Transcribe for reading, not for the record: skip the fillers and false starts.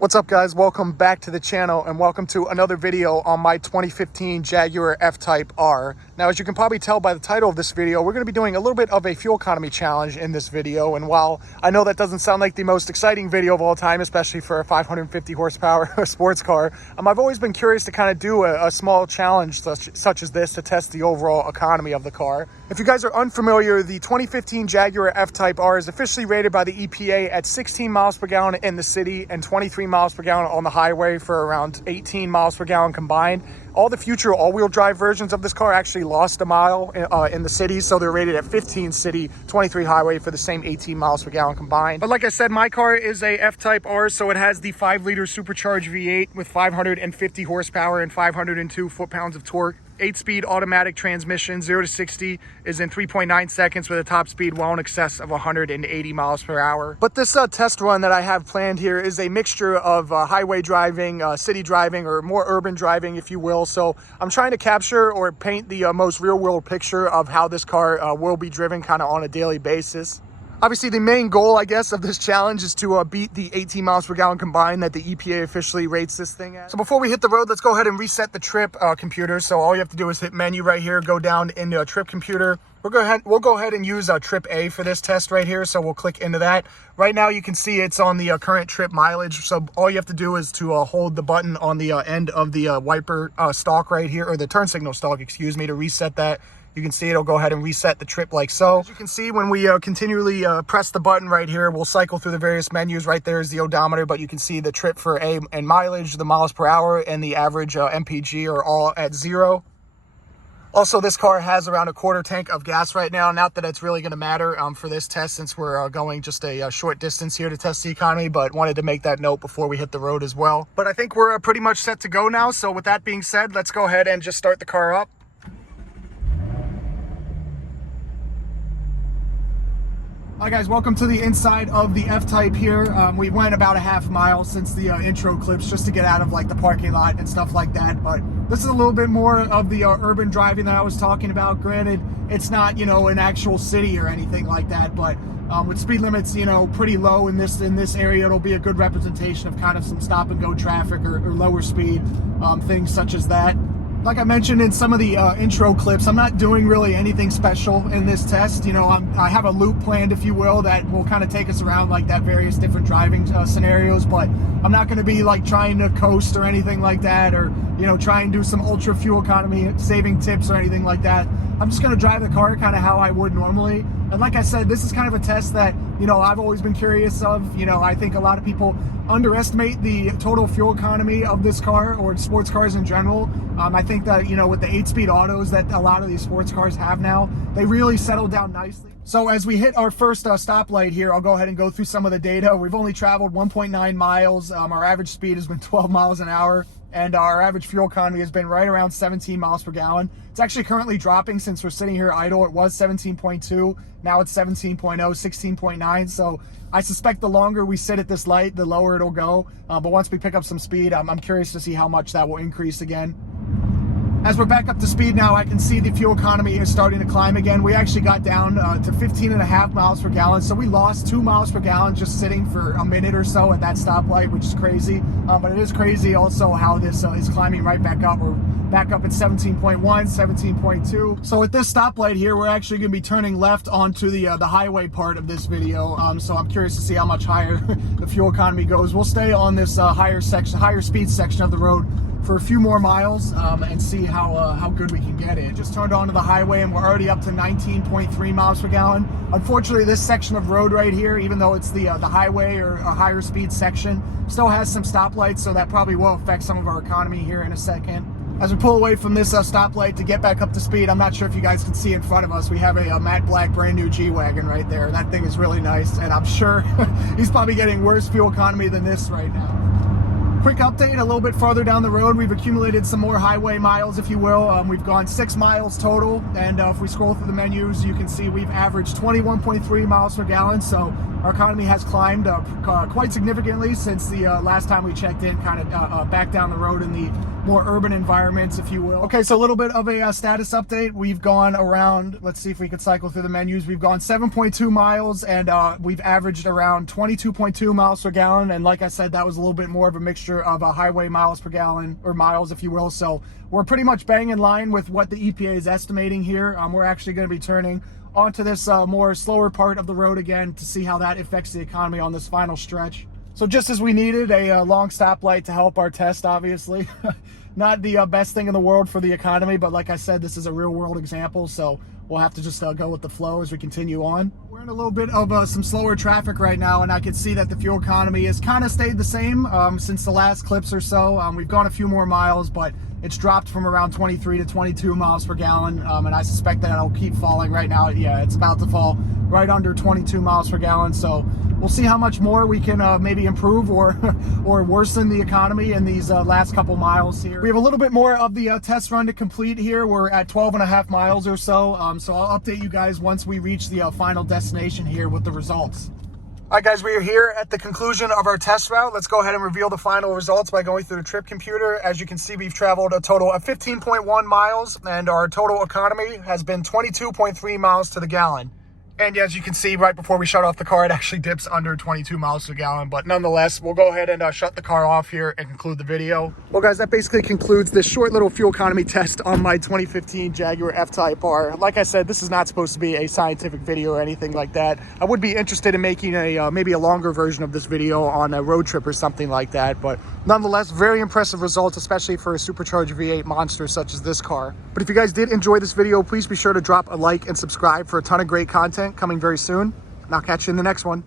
What's up, guys? Welcome back to the channel and welcome to another video on my 2015 Jaguar F-Type R. Now, as you can probably tell by the title of this video, we're going to be doing a little bit of a fuel economy challenge in this video. And while I know that doesn't sound like the most exciting video of all time, especially for a 550 horsepower sports car, I've always been curious to kind of do a small challenge such as this to test the overall economy of the car. If you guys are unfamiliar, the 2015 Jaguar F-Type R is officially rated by the EPA at 16 miles per gallon in the city and 23 miles per gallon on the highway for around 18 miles per gallon combined. All the future all-wheel drive versions of this car actually lost a mile in the city, so they're rated at 15 city, 23 highway for the same 18 miles per gallon combined. But like I said, my car is a F-Type R, so it has the 5-liter supercharged V8 with 550 horsepower and 502 foot-pounds of torque. 8-speed automatic transmission, 0 to 60 is in 3.9 seconds with a top speed well in excess of 180 miles per hour. But this test run that I have planned here is a mixture of highway driving, city driving, or more urban driving, if you will. So I'm trying to capture or paint the most real-world picture of how this car will be driven kind of on a daily basis. Obviously, the main goal, I guess, of this challenge is to beat the 18 miles per gallon combined that the EPA officially rates this thing at. So before we hit the road, let's go ahead and reset the trip computer. So all you have to do is hit menu right here, go down into a trip computer. We'll go ahead and use trip A for this test right here. So we'll click into that. Right now, you can see it's on the current trip mileage. So all you have to do is to hold the button on the end of the wiper stalk right here, or the turn signal stalk, excuse me, to reset that. You can see it'll go ahead and reset the trip like so. As you can see, when we continually press the button right here, we'll cycle through the various menus. Right there is the odometer, but you can see the trip for A and mileage, the miles per hour, and the average MPG are all at 0. Also, this car has around a quarter tank of gas right now. Not that it's really going to matter for this test, since we're going just a short distance here to test the economy, but wanted to make that note before we hit the road as well. But I think we're pretty much set to go now. So with that being said, let's go ahead and just start the car up. Hi guys, welcome to the inside of the F-Type here. We went about a half mile since the intro clips just to get out of like the parking lot and stuff like that. But this is a little bit more of the urban driving that I was talking about. Granted, it's not, an actual city or anything like that, but with speed limits, pretty low in this area, it'll be a good representation of kind of some stop and go traffic or lower speed, things such as that. Like I mentioned in some of the intro clips, I'm not doing really anything special in this test. I have a loop planned, if you will, that will kind of take us around like that various different driving scenarios, but I'm not going to be like trying to coast or anything like that, or, try and do some ultra fuel economy saving tips or anything like that. I'm just going to drive the car kind of how I would normally. And like I said, this is kind of a test that, I've always been curious of. I think a lot of people underestimate the total fuel economy of this car, or sports cars in general. I think that, with the 8-speed autos that a lot of these sports cars have now, they really settle down nicely. So as we hit our first stoplight here, I'll go ahead and go through some of the data. We've only traveled 1.9 miles. Our average speed has been 12 miles an hour. And our average fuel economy has been right around 17 miles per gallon. It's actually currently dropping since we're sitting here idle. It was 17.2. Now it's 17.0, 16.9. So I suspect the longer we sit at this light, the lower it'll go. But once we pick up some speed, I'm curious to see how much that will increase again. As we're back up to speed now, I can see the fuel economy is starting to climb again. We actually got down to 15.5 miles per gallon. So we lost 2 miles per gallon just sitting for a minute or so at that stoplight, which is crazy. But it is crazy also how this is climbing right back up. We're back up at 17.1, 17.2. So at this stoplight here, we're actually going to be turning left onto the highway part of this video. So I'm curious to see how much higher the fuel economy goes. We'll stay on this higher speed section of the road for a few more miles and see how good we can get it. Just turned onto the highway and we're already up to 19.3 miles per gallon. Unfortunately, this section of road right here, even though it's the highway or a higher speed section, still has some stoplights, so that probably will affect some of our economy here in a second. As we pull away from this stoplight to get back up to speed, I'm not sure if you guys can see in front of us, we have a matte black brand new G-Wagon right there. That thing is really nice, and I'm sure he's probably getting worse fuel economy than this right now. Quick update, a little bit farther down the road, we've accumulated some more highway miles, if you will. We've gone 6 miles total, and if we scroll through the menus, you can see we've averaged 21.3 miles per gallon, so our economy has climbed quite significantly since the last time we checked in, kind of back down the road in the more urban environments, if you will. Okay, so a little bit of a status update. We've gone around, let's see if we could cycle through the menus. We've gone 7.2 miles and we've averaged around 22.2 miles per gallon. And like I said, that was a little bit more of a mixture of highway miles per gallon, or miles, if you will. So we're pretty much bang in line with what the EPA is estimating here. We're actually going to be turning onto this more slower part of the road again to see how that affects the economy on this final stretch. So just as we needed a long stoplight to help our test, obviously. Not the best thing in the world for the economy, but like I said, this is a real world example, so we'll have to just go with the flow as we continue on. We're in a little bit of some slower traffic right now, and I can see that the fuel economy has kind of stayed the same since the last clips or so. We've gone a few more miles, but it's dropped from around 23 to 22 miles per gallon, and I suspect that it'll keep falling right now. Yeah, it's about to fall right under 22 miles per gallon, so we'll see how much more we can maybe improve or worsen the economy in these last couple miles here. We have a little bit more of the test run to complete here. We're at 12.5 miles or so, so I'll update you guys once we reach the final destination here with the results. All right, guys, we are here at the conclusion of our test route. Let's go ahead and reveal the final results by going through the trip computer. As you can see, we've traveled a total of 15.1 miles, and our total economy has been 22.3 miles to the gallon. And as you can see, right before we shut off the car, it actually dips under 22 miles per gallon. But nonetheless, we'll go ahead and shut the car off here and conclude the video. Well, guys, that basically concludes this short little fuel economy test on my 2015 Jaguar F-Type R. Like I said, this is not supposed to be a scientific video or anything like that. I would be interested in making a maybe a longer version of this video on a road trip or something like that. But nonetheless, very impressive results, especially for a supercharged V8 monster such as this car. But if you guys did enjoy this video, please be sure to drop a like and subscribe for a ton of great content coming very soon, and I'll catch you in the next one.